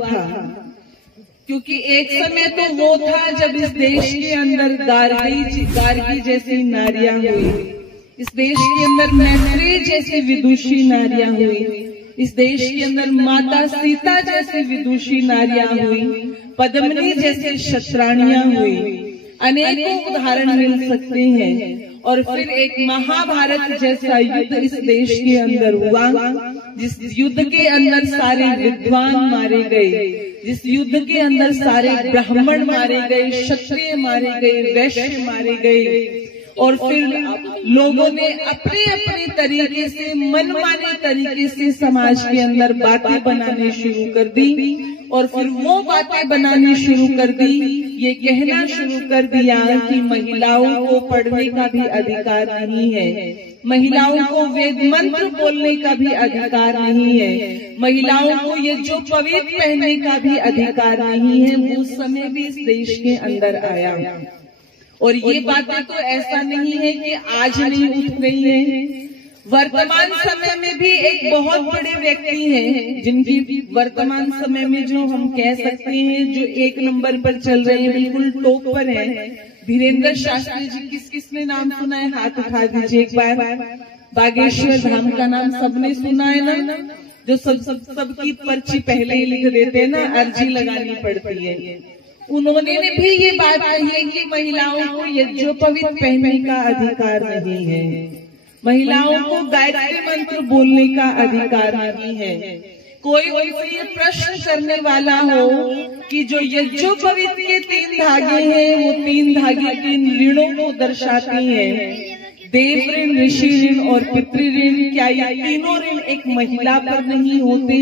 था, क्योंकि एक समय तो वो था जब इस देश के अंदर गार्गी जैसी नारियां हुई, इस देश के अंदर मैत्री जैसी विदुषी नारियां हुई, इस देश के अंदर माता सीता जैसी विदुषी नारियां हुई, पद्मिनी जैसी क्षत्राणियां हुई। अनेकों उदाहरण मिल सकते हैं। और फिर एक महाभारत जैसा युद्ध इस देश के अंदर हुआ, जिस युद्ध के अंदर सारे विद्वान मारे गए, जिस युद्ध के अंदर सारे ब्राह्मण मारे गए, क्षत्रिय मारे गए, वैश्य मारे गए। और फिर लोगों ने अपने अपने तरीके से, मनमाने तरीके से समाज के अंदर बातें बनानी शुरू कर दी। और फिर वो बातें बनानी शुरू कर दी, ये कहना शुरू कर दिया कि महिलाओं को पढ़ने का भी अधिकार नहीं है, महिलाओं को वेद मंत्र बोलने का भी अधिकार नहीं है, महिलाओं को ये जो पवित्र पहनने का भी अधिकार नहीं है। वो समय भी इस देश के अंदर आया। और ये बातें तो ऐसा नहीं है कि आज नहीं उठ गई है। वर्तमान समय में भी एक बहुत बड़े व्यक्ति हैं, जिनकी वर्तमान समय में जो हम कह सकते हैं जो एक नंबर पर चल रहे हैं, बिल्कुल टॉप पर हैं, धीरेन्द्र शास्त्री जी। किस किस ने नाम सुना है? हाथ उठा दीजिए एक बार। बागेश्वर धाम का नाम सबने सुना है ना? जो सबकी पर्ची पहले ही लिख देते हैं ना, अर्जी लगानी पड़ती है। उन्होंने भी ये बात कही है कि महिलाओं को यज्ञोपवीत पहनने का अधिकार नहीं है, महिलाओं को गायत्री मंत्र बोलने का अधिकार नहीं है। कोई उनसे ये प्रश्न करने वाला हो कि जो यज्ञोपवीत के 3 धागे हैं, वो 3 धागे 3 ऋणों को दर्शाती हैं, देव ऋण, ऋषि ऋण और पितृ ऋण। क्या ये तीनों ऋण एक महिला पर नहीं होते?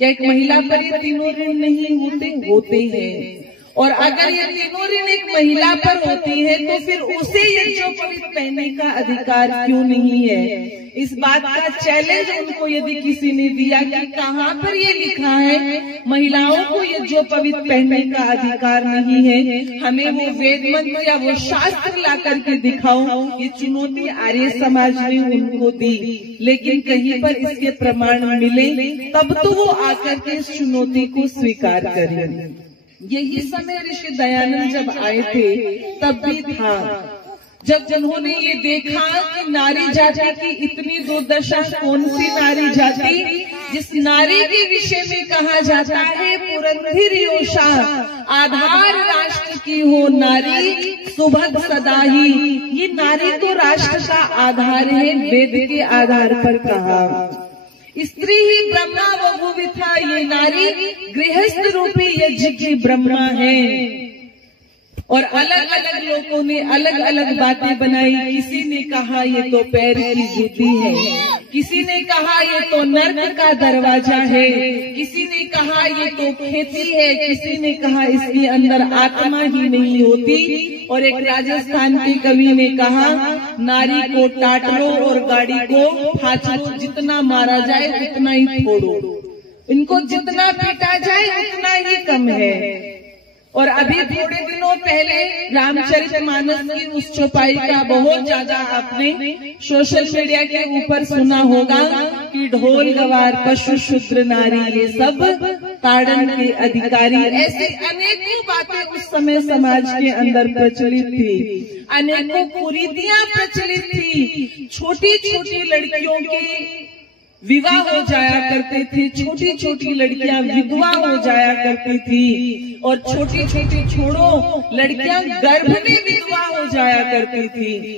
क्या एक महिला पर ये तीनों ऋण नहीं होते? होते हैं। और अगर ये तीनों ऋण एक महिला पर होती है तो फिर उसे यज्ञोपवीत पहनने का अधिकार क्यों नहीं है? इस बात का चैलेंज उनको यदि किसी ने दिया कि कहाँ पर ये लिखा है महिलाओं को यज्ञोपवीत पहनने का अधिकार नहीं है, हमें वो वेद मंत्र या वो शास्त्र ला करके दिखाओ। ये चुनौती आर्य समाज ने उनको दी, लेकिन कहीं पर इसके प्रमाण मिले तब तो वो आकर के इस चुनौती को स्वीकार करें। यही समय ऋषि दयानंद जब आए थे तब भी था, जब उन्होंने ये देखा कि नारी जाति की इतनी दुर्दशा। कौन सी नारी जाति? जिस नारी के विषय में कहा जाता है पुरंधिर योषा, आधार राष्ट्र की हो नारी, सुभग सदा ही। ये नारी तो राष्ट्र का आधार है, वेद के आधार पर कहा। स्त्री ही ब्रह्मा बहुविथा, ये नारी गृहस्थ रूपी यज्ञ की ब्रह्मा है। और अलग अलग लोगों ने अलग अलग बातें बनाई। किसी ने कहा ये तो पैर की जूती है, किसी ने कहा ये तो नर्क का दरवाजा है, किसी ने कहा ये तो खेती है, किसी ने कहा इसके अंदर आत्मा ही नहीं होती। और एक राजस्थान के कवि ने कहा नारी को टाट लो और गाड़ी को फाच लो, जितना मारा जाए उतना ही छोड़ो, इनको जितना पीटा जाए उतना ही कम है। और अभी थोड़े दिनों पहले रामचरितमानस की उस चौपाई का बहुत ज्यादा आपने सोशल मीडिया के ऊपर सुना होगा कि ढोल गवार पशु शूद्र नारी ये सब ताड़न के अधिकारी। ऐसी अनेकों बातें उस समय समाज के अंदर प्रचलित थी, अनेकों कुरीतियां प्रचलित थी। छोटी छोटी लड़कियों के विवाह हो जाया करते थे, छोटी छोटी लड़कियां विधवा हो जाया करती थी, और छोटी छोटी छोड़ो लड़कियां गर्भ में विधवा हो जाया करती थी।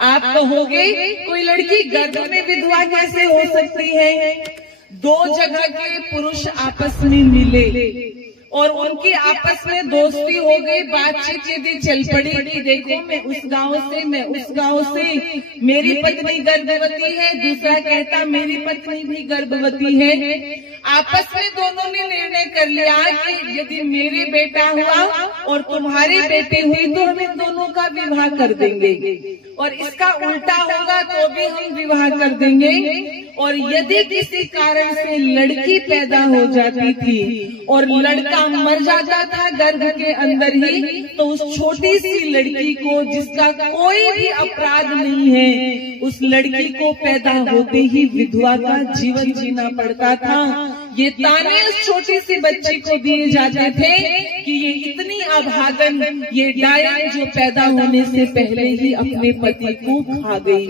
आप कहोगे कोई लड़की गर्भ में विधवा कैसे हो सकती है? 2 जगह के पुरुष आपस में मिले और उनकी आपस में दोस्ती हो गई, बातचीत यदि चल पड़ी कि देखो मैं उस गांव से, मैं उस गांव से, मेरी पत्नी गर्भवती है, दूसरा कहता मेरी पत्नी भी गर्भवती है। आपस में दोनों ने निर्णय कर लिया कि यदि मेरे बेटा हुआ और तुम्हारी बेटी हुई तो हम इन दोनों का विवाह कर देंगे, और इसका उल्टा होगा तो भी हम विवाह कर देंगे। और यदि किसी कारण से लड़की पैदा हो जाती थी और लड़का मर जाता था गर्भ के अंदर ही, तो उस छोटी सी लड़की को, जिसका कोई भी अपराध नहीं है, उस लड़की को पैदा होते ही विधवा का जीवन जीना पड़ता था। ये ताने उस छोटी सी बच्ची को दिए जाते थे कि ये इतनी अभागन, ये डायन जो पैदा होने से पहले ही अपने पति को खा गई।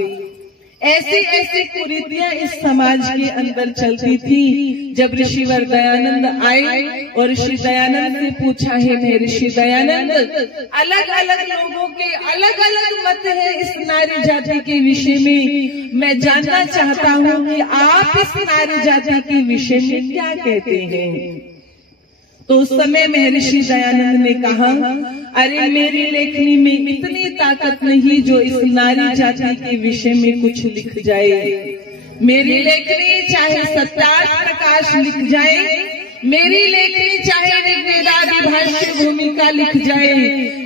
ऐसी ऐसी कुरीतियां इस समाज के अंदर चलती थी। जब ऋषिवर दयानंद आए और ऋषि दयानंद से पूछा है, मैं ऋषि दयानंद, अलग अलग लोगों के अलग अलग मत है इस नारी जाति के विषय में, मैं जानना चाहता हूँ कि आप इस नारी जाति के विषय में क्या कहते हैं। तो उस समय महर्षि दयानंद ने कहा, अरे मेरी लेखनी में इतनी ताकत नहीं जो इस नारी जाति के विषय में कुछ लिख जाए। मेरी लेखनी चाहे सत्यार्थ प्रकाश लिख जाए, मेरी लेखनी चाहे ऋग्वेदादि भाष्य भूमिका लिख जाए,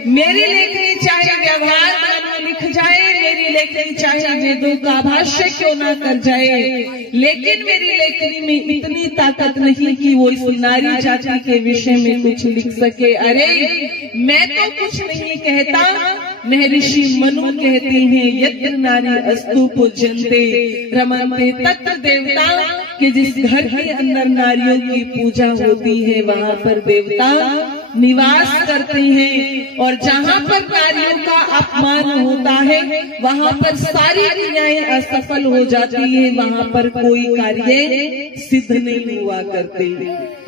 मेरी लेखनी चाहे व्यवहार लिख जाए, मेरी लेखनी चाहे वेदों का भाष्य क्यों ना कर जाए, लेकिन मेरी लेखनी में इतनी ताकत नहीं कि वो इस नारी जाति के विषय में कुछ लिख सके। अरे मैं तो कुछ नहीं कहता, महर्षि मनु कहते हैं, यत्र नारी अस्तु पूज्यन्ते रमन्ते तत्र देवता, कि जिस घर के अंदर नारियों की पूजा होती है वहाँ पर देवता निवास करते हैं, और जहाँ पर नारियों का अपमान होता है वहाँ पर सारी क्रियाएं असफल हो जाती है, वहाँ पर कोई कार्य सिद्ध नहीं हुआ करते।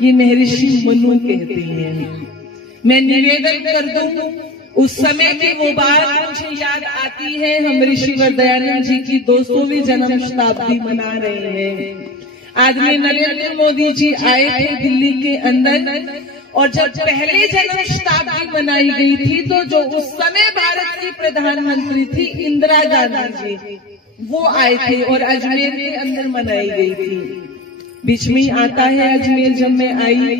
ये महर्षि मनु कहते हैं। मैं निवेदन कर दूं, उस समय की वो बात मुझे याद आती है। हम ऋषिवर दयानंद जी की 200वीं जन्म शताब्दी मना रहे हैं। आदरणीय नरेंद्र मोदी जी आए थे दिल्ली के अंदर, और जब पहले जन्म शताब्दी मनाई गई थी तो जो उस समय भारत की प्रधानमंत्री थी इंदिरा गांधी जी, वो आए थे और अजमेर के अंदर मनाई गई थी। बीच में आता है अजमेर जब मैं आई,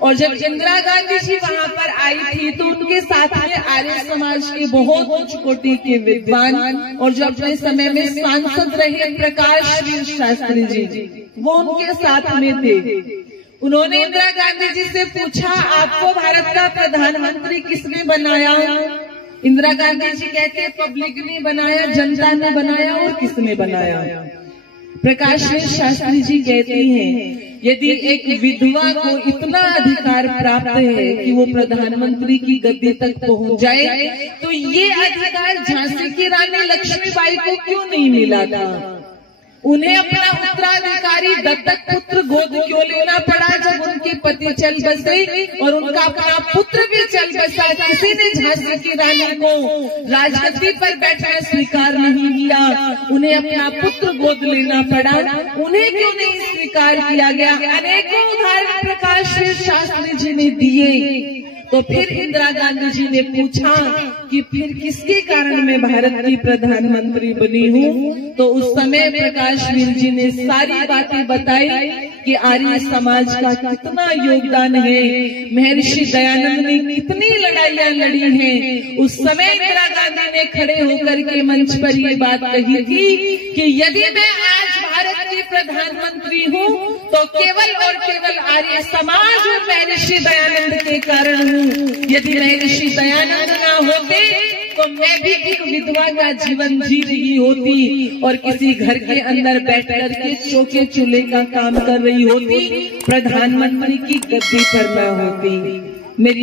और जब इंदिरा गांधी जी वहाँ पर आई थी तो उनके साथ में आर्य समाज के बहुत उच्च कोटि के विद्वान, और जो अपने समय में सांसद रहे प्रकाश शास्त्री जी, वो उनके साथ में थे। उन्होंने इंदिरा गांधी जी से पूछा, आपको भारत का प्रधानमंत्री किसने बनाया? इंदिरा गांधी जी कहते, पब्लिक ने बनाया, जनता ने बनाया, और किसने बनाया? प्रकाश शास्त्री जी कहते हैं, यदि एक विधवा को इतना अधिकार प्राप्त है कि वो प्रधानमंत्री की गद्दी तक पहुंच जाए, तो ये अधिकार झांसी की रानी लक्ष्मीबाई को क्यों नहीं मिला था? उन्हें अपना उत्तराधिकारी दत्तक पुत्र गोद क्यों लेना पड़ा जब उनके पति चल बसे और उनका अपना पुत्र भी चल बसा? किसी ने झांसी की रानी को राजगद्दी पर बैठना स्वीकार नहीं किया, उन्हें अपना पुत्र गोद लेना पड़ा। उन्हें क्यों नहीं स्वीकार किया गया? अनेकों उदाहरण प्रकाश शास्त्री जी ने दिए। तो फिर इंदिरा गांधी जी ने पूछा कि फिर किसके कारण मैं भारत की प्रधानमंत्री बनी हूँ? तो उस समय प्रकाशवीर जी ने सारी बातें बताई कि आर्य समाज का कितना योगदान है, महर्षि दयानंद ने कितनी लड़ाइयाँ लड़ी हैं। उस समय इंदिरा गांधी ने खड़े होकर के मंच पर ये बात कही थी कि यदि मैं आज भारत की प्रधानमंत्री हूँ तो केवल और केवल आर्य समाज और महर्षि दयानंद के कारण हूँ। यदि महर्षि दयानंद ना होते तो मैं भी एक विधवा का जीवन जी रही होती और किसी घर के अंदर बैठ कर के चौके चूल्हे का काम कर रही होती, प्रधानमंत्री की गद्दी पर ना होती। मेरी